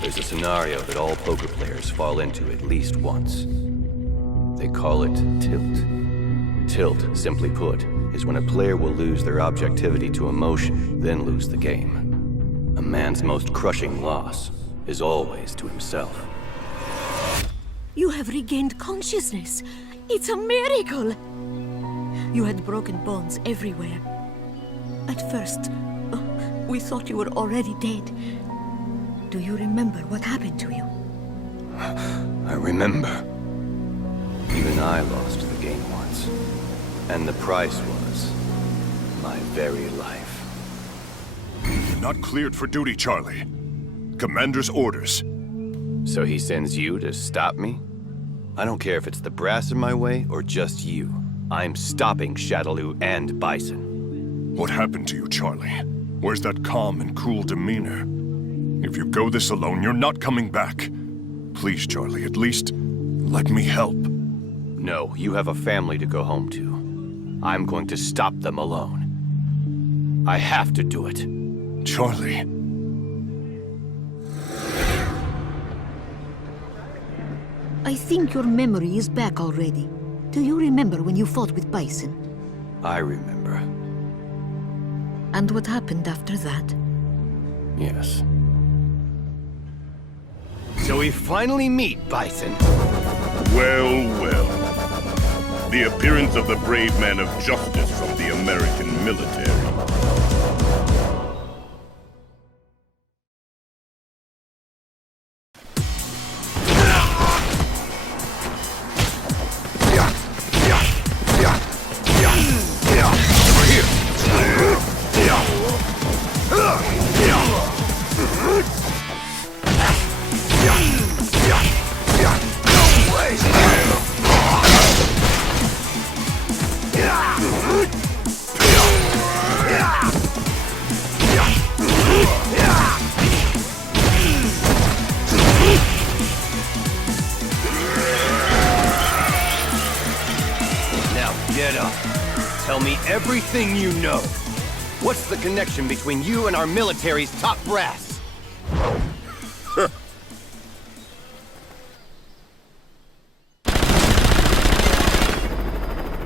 There's a scenario that all poker players fall into at least once. They call it tilt. Tilt, simply put, is when a player will lose their objectivity to emotion, then lose the game. A man's most crushing loss is always to himself. You have regained consciousness. It's a miracle! You had broken bones everywhere. At first, we thought you were already dead. Do you remember what happened to you? I remember. Even I lost the game once. And the price was my very life. You're not cleared for duty, Charlie. Commander's orders. So he sends you to stop me? I don't care if it's the brass in my way or just you. I'm stopping Shadaloo and Bison. What happened to you, Charlie? Where's that calm and cool demeanor? If you go this alone, you're not coming back. Please, Charlie, at least let me help. No, you have a family to go home to. I'm going to stop them alone. I have to do it. Charlie. I think your memory is back already. Do you remember when you fought with Bison? I remember. And what happened after that? Yes. So we finally meet, Bison. Well, well. The appearance of the brave man of justice from the American military. Get up. Tell me everything you know. What's the connection between you and our military's top brass?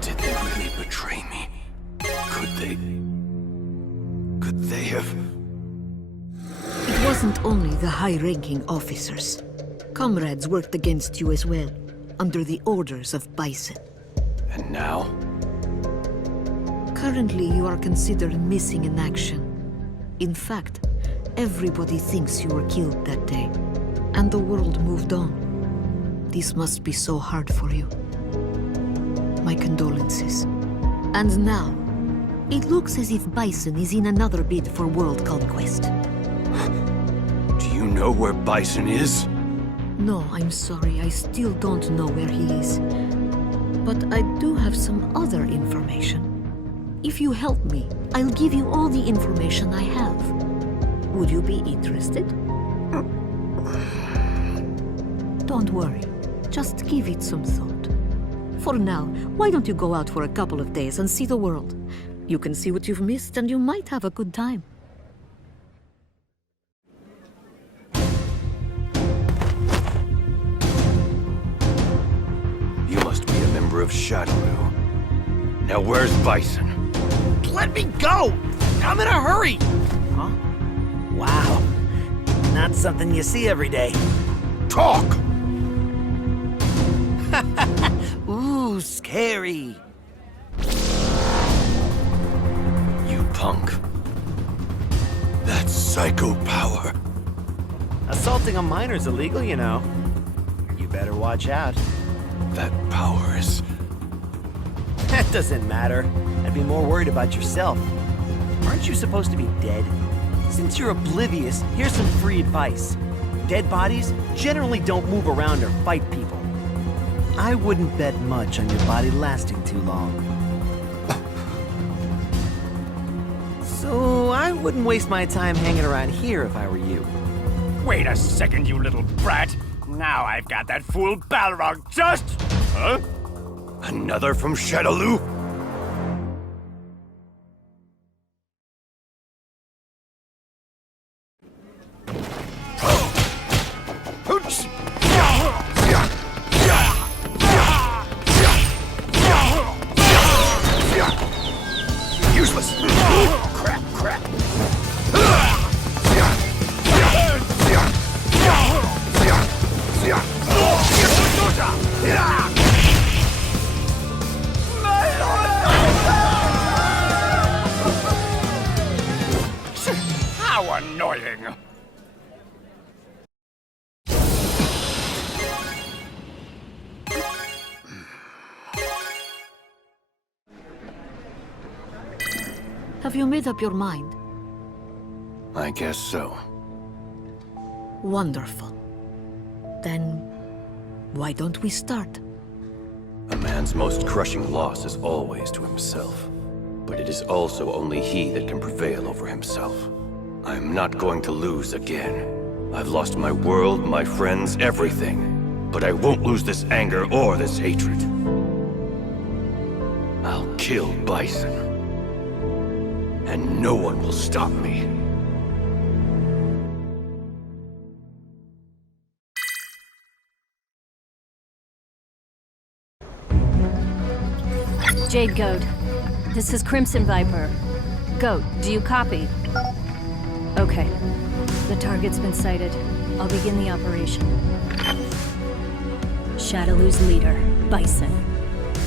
Did they really betray me? Could they have... It wasn't only the high-ranking officers. Comrades worked against you as well, under the orders of Bison. And now? Currently, you are considered missing in action. In fact, everybody thinks you were killed that day, and the world moved on. This must be so hard for you. My condolences. And now, it looks as if Bison is in another bid for world conquest. Do you know where Bison is? No, I'm sorry, I still don't know where he is. But I do have some other information. If you help me, I'll give you all the information I have. Would you be interested? Don't worry. Just give it some thought. For now, why don't you go out for a couple of days and see the world? You can see what you've missed and you might have a good time. You must be a member of Shadaloo. Now where's Bison? Let me go! I'm in a hurry! Huh? Wow. Not something you see every day. Talk! Ooh, scary. You punk. That's psycho power. Assaulting a minor's illegal, you know. You better watch out. That power is... That doesn't matter. I'd be more worried about yourself. Aren't you supposed to be dead? Since you're oblivious, here's some free advice. Dead bodies generally don't move around or fight people. I wouldn't bet much on your body lasting too long. So I wouldn't waste my time hanging around here if I were you. Wait a second, you little brat. Now I've got that fool Balrog just... Huh? Another from Shadaloo? Have you made up your mind? I guess so. Wonderful. Then, why don't we start? A man's most crushing loss is always to himself. But it is also only he that can prevail over himself. I am not going to lose again. I've lost my world, my friends, everything. But I won't lose this anger or this hatred. I'll kill Bison. And no one will stop me. Jade Goat, this is Crimson Viper. Goat, do you copy? Okay. The target's been sighted. I'll begin the operation. Shadowloo's leader, Bison.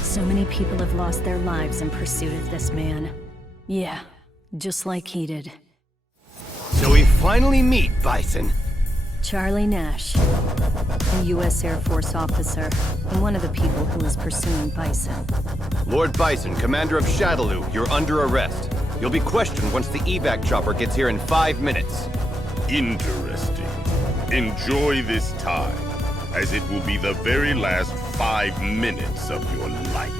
So many people have lost their lives in pursuit of this man. Yeah, just like he did. So we finally meet, Bison. Charlie Nash, a U.S. Air Force officer, and one of the people who was pursuing Bison. Lord Bison, commander of Shadowloo, you're under arrest. You'll be questioned once the evac chopper gets here in 5 minutes. Interesting. Enjoy this time, as it will be the very last 5 minutes of your life.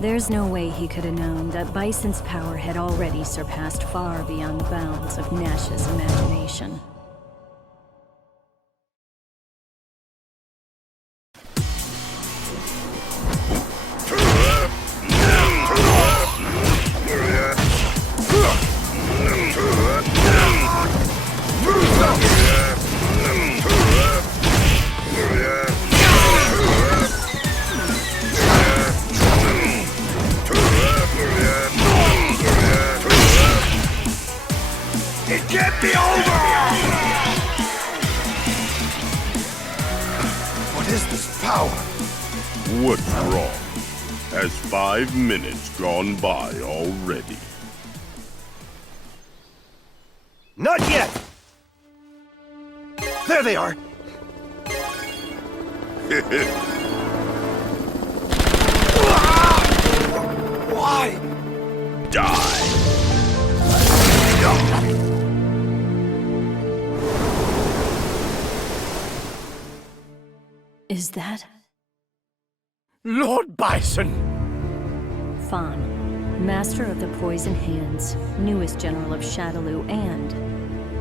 There's no way he could have known that Bison's power had already surpassed far beyond the bounds of Nash's imagination. It can't be over! What is this power? What's wrong? Has 5 minutes gone by already? Not yet! There they are! Why? Die! Is that Lord Bison! Fawn, master of the Poison Hands, newest general of Shadowloo, and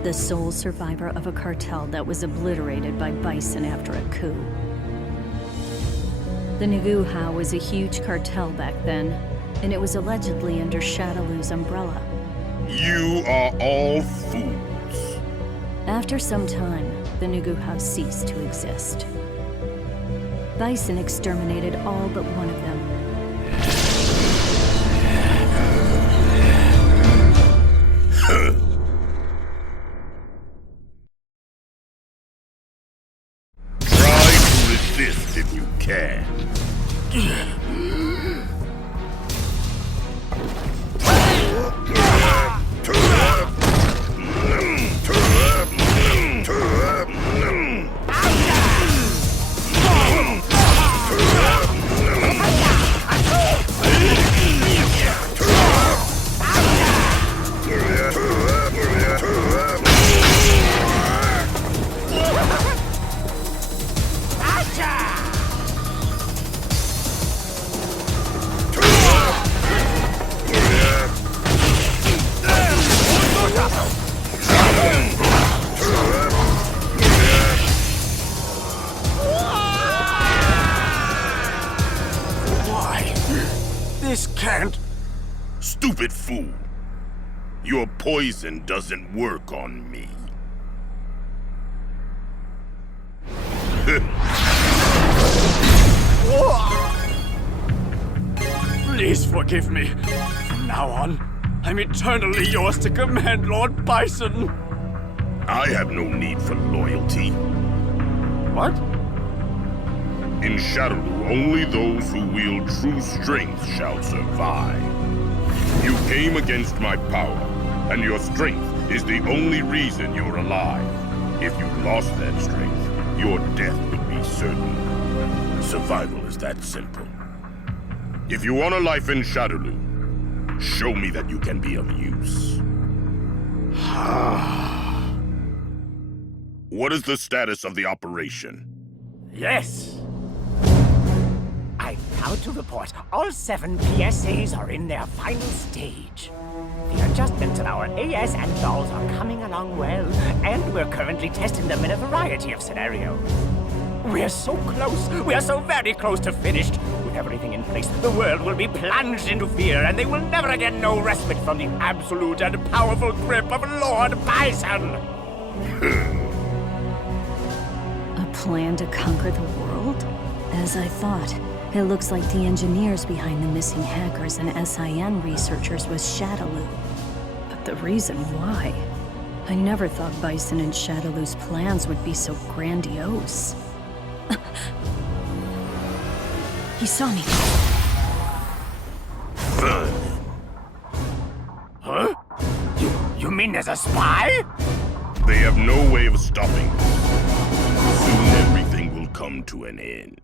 the sole survivor of a cartel that was obliterated by Bison after a coup. The Nguha was a huge cartel back then, and it was allegedly under Shadowloo's umbrella. You are all fools. After some time, the Nguha ceased to exist. Bison exterminated all but one of them. Try to resist if you can. This can't... Stupid fool. Your poison doesn't work on me. Please forgive me. From now on, I'm eternally yours to command Lord Bison. I have no need for loyalty. What? In Shadowloo, only those who wield true strength shall survive. You came against my power, and your strength is the only reason you're alive. If you lost that strength, your death would be certain. Survival is that simple. If you want a life in Shadowloo, Show me that you can be of use. What is the status of the operation? Yes. I'm proud to report all 7 PSAs are in their final stage. The adjustments of our AS and dolls are coming along well, and we're currently testing them in a variety of scenarios. We're so close. We are so very close to finished. With everything in place, the world will be plunged into fear, and they will never again know respite from the absolute and powerful grip of Lord Bison. A plan to conquer the world? As I thought. It looks like the engineers behind the missing hackers and SIN researchers was Shadaloo. But the reason why? I never thought Bison and Shadaloo's plans would be so grandiose. He saw me. Huh? You mean there's a spy? They have no way of stopping us. Soon everything will come to an end.